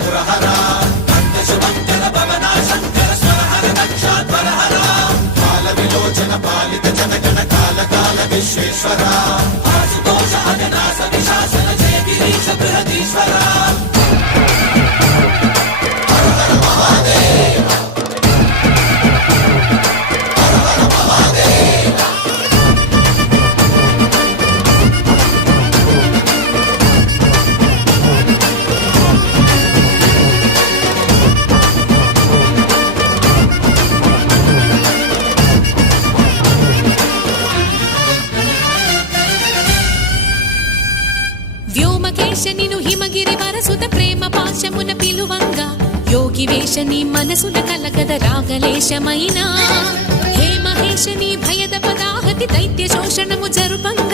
పురహర కంఠ శుభంకర భవనా శంకర స్వరహర దక్షాధ్వరహర కాల విలోచన పాలిత జనగణ కాల కాల విశ్వేశ్వర ఆశుతోష అగనాశ విశాసన జయ గిరీశ బృహదీశ్వర వ్యోమకేశనిను హిమగిరి వరసుత ప్రేమ పాశమున పిలువంగా యోగి వేషని మనసున కలగద రాగలేశమైనా హే మహేశని భయద పదాహతి దైత్య శోషణము జరుపంగా